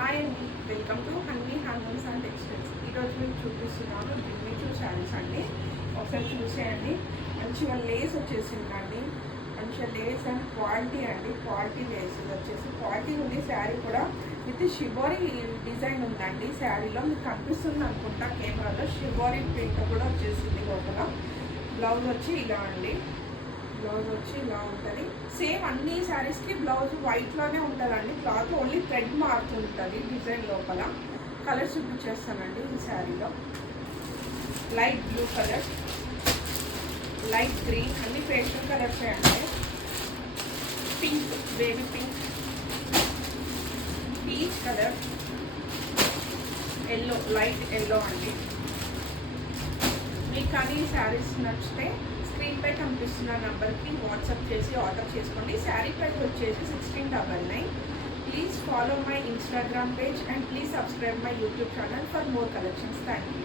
Hi అండి, welcome to honey handlooms and textiles. ఈరోజు మీకు చూపిస్తున్నాను జిమ్మిచూ శారీస్ అండి. ఒకసారి చూసేయండి. మంచిగా లేస్ వచ్చేసిందండి. మంచిగా లేస్ అండ్ క్వాలిటీ అండి. క్వాలిటీ లేస్ వచ్చేసి క్వాలిటీ ఉంది. శారీ కూడా విత్ షిబోరీ డిజైన్ ఉందండి. శారీలో మీకు కనిపిస్తుంది అనుకుంటా కెమెరాలో. షిబోరీ ప్రింట్ కూడా వచ్చేసింది లోపల. బ్లౌజ్ వచ్చి ఇలా అండి. బ్లౌజ్ వచ్చి ఇలా ఉంటుంది. సేమ్ అన్ని శారీస్కి బ్లౌజ్ వైట్లోనే ఉంటుందండి. క్లాత్ ఓన్లీ థ్రెడ్ మారుతుంటుంది డిజైన్ లోపల. కలర్స్ చూపించేస్తానండి ఈ శారీలో. Light blue colour, light green, అన్ని పేస్టల్ కలర్సే అండి. Pink, baby pink, peach colour, yellow, light yellow అండి. మీకు కానీ ఈ శారీస్ నచ్చితే స్క్రీన్పై కనిపిస్తున్న నెంబర్కి వాట్సాప్ చేసి ఆర్డర్ చేసుకోండి. శారీ ప్రైస్ వచ్చేసి 1699. Please follow my Instagram page and please subscribe my YouTube channel for more collections. Thank you.